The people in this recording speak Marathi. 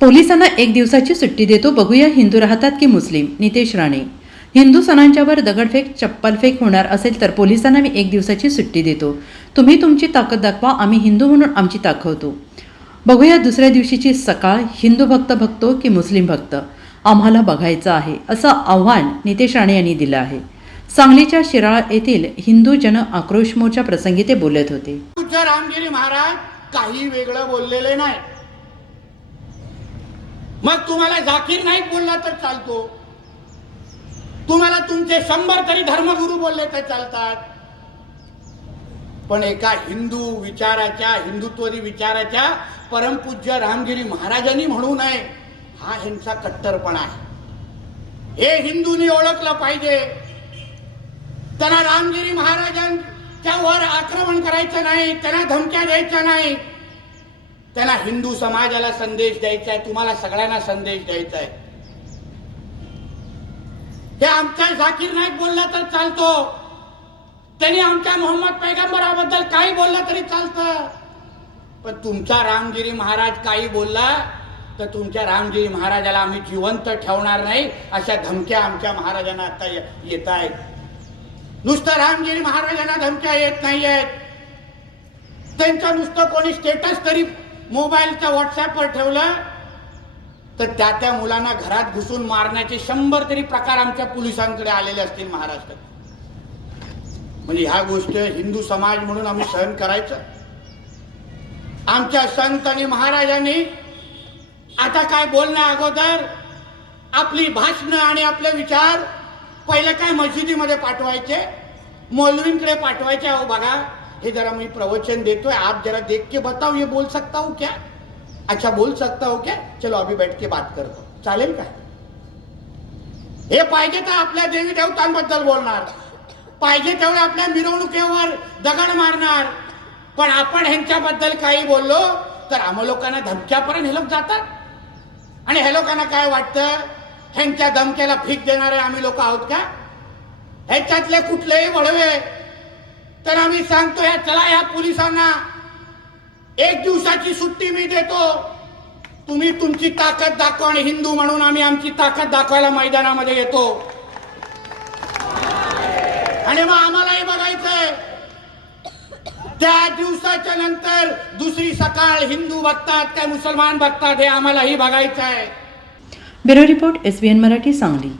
पोलिसांना एक दिवसाची सुट्टी देतो बघूया हिंदू राहतात की मुस्लिम. नितेश राणे. हिंदू सणांच्यावर दगडफेक चप्पलफेक होणार असेल तर पोलिसांना मी एक दिवसाची सुट्टी देतो. तुम्ही तुमची ताकद दाखवा आम्ही हिंदू म्हणून आमची दाखवतो बघूया दुसऱ्या दिवशीची सकाळ हिंदू भक्त भक्तो की मुस्लिम भक्त? आम्हाला बघायचं आहे असं आव्हान नितेश राणे यांनी दिलं आहे. सांगलीच्या शिराळा येथील हिंदू जन आक्रोश मोर्चा प्रसंगी ते बोलत होते. रामगिरी महाराज काही वेगळं बोललेले नाही. मग तुम्हाला जाकीर नाही बोलला तर चालतो. तुम्हाला तुमचे शंभर तरी धर्मगुरू बोलले तर चालतात. पण एका हिंदू विचाराच्या हिंदुत्वरी विचाराच्या परमपूज्य रामगिरी महाराजांनी म्हणू नये. हा ह्यांचा कट्टरपणा आहे. हे हिंदूंनी ओळखलं पाहिजे. त्यांना रामगिरी महाराजांच्या वर आक्रमण करायचं नाही त्यांना धमक्या द्यायच्या नाही. त्यांना हिंदू समाजाला संदेश द्यायचा आहे तुम्हाला सगळ्यांना संदेश द्यायचा आहे. हे आमच्या झाकीर नाईक बोलला तर चालतो. त्यांनी आमच्या मोहम्मद पैगंबराबद्दल काही बोललं तरी चालतं. पण तुमचा रामगिरी महाराज काही बोलला तर तुमच्या रामगिरी महाराजाला आम्ही जिवंत ठेवणार नाही अशा धमक्या आमच्या महाराजांना आता येत आहेत. नुसतं रामगिरी महाराजांना धमक्या येत नाही आहेत त्यांचं नुसतं कोणी स्टेटस तरी मोबाईलचं व्हॉट्सअपवर ठेवलं तर त्या त्या मुलांना घरात घुसून मारण्याचे शंभर तरी प्रकार आमच्या पोलिसांकडे आलेले असतील महाराष्ट्रात. म्हणजे ह्या गोष्ट हिंदू समाज म्हणून आम्ही सहन करायचं. आमच्या संत आणि महाराजांनी आता काय बोलण्या अगोदर आपली भाषणं आणि आपले विचार पहिले काय मशिदीमध्ये पाठवायचे मौलवींकडे पाठवायचे अहो बघा. हे जरा मी प्रवचन देतोय. आप जरा देख के बताओ ये बोल सकता हूँ क्या? अच्छा बोल सकता हूँ क्या? चलो अभी बैठ के बात करतो चालेल का? हे पाहिजे तर आपल्या देवी देवतांबद्दल बोलणार. पाहिजे तेवढे आपल्या मिरवणुकीवर दगड मारणार. पण आपण ह्यांच्याबद्दल काही बोललो तर आम लोकांना धमक्यापर्यंत हे लोक जातात. आणि हे लोकांना काय वाटतं? ह्यांच्या धमक्याला फीक देणारे आम्ही लोक आहोत का? ह्याच्यातले कुठलेही वळवे तर आम्ही सांगतो या चला या पोलिसांना. एक दिवसाची सुट्टी मी देतो. तुम्ही तुमची ताकद दाखवा आणि हिंदू म्हणून आम्ही आमची ताकद दाखवायला मैदानामध्ये येतो. आणि मग आम्हालाही बघायचंय त्या दिवसाच्या नंतर दुसरी सकाळ हिंदू बघतात काय मुसलमान बघतात हे आम्हालाही बघायचं आहे bureau report S N Marathi Sangli.